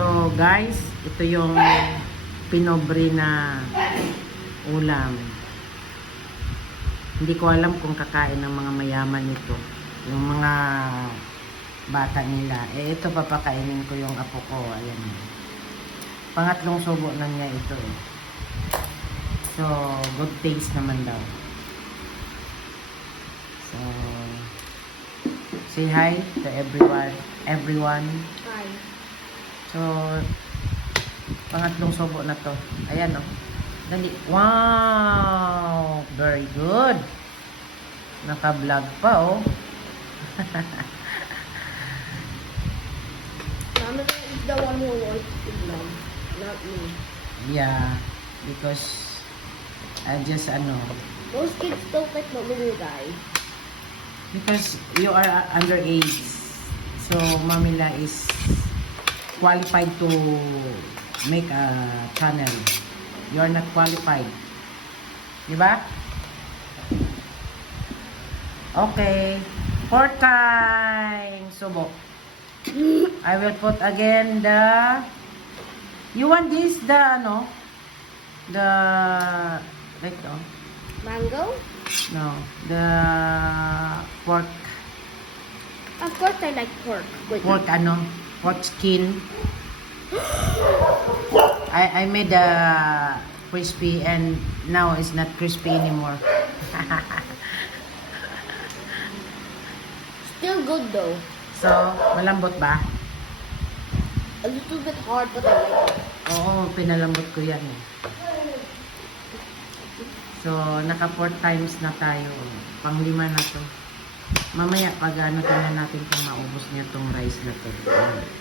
So guys, ito yung pinobre na ulam. Hindi ko alam kung kakain ng mga mayaman ito. Yung mga bata nila. Eh ito papakainin ko yung apo ko. Ayan. Pangatlong subo na niya ito eh. So, good taste naman daw. So, say hi to everyone. Hi. So, pangatlong subo na to. Ayan oh. Dali. Wow! Very good. Naka-vlog pa oh. Mama is the one who wants to vlog, not me. Yeah, because I just Most kids don't like vlogging, guys. because you are underage. So, Mamila is qualified to make a channel. You are not qualified. Diba? Okay. Fourth time. Subo. I will put again the... You want this, the like, Mango? no, the pork, Of course I like pork. Wait, pork skin. I made crispy and now it's not crispy anymore. still good though. So, malambot ba? A little bit hard, but I like it. Oo, pinalambot ko yan eh. So, naka 4 times na tayo. Pang-5 na to. Mamaya, pag tingnan natin kung maubos niya tong rice na to. Ayan.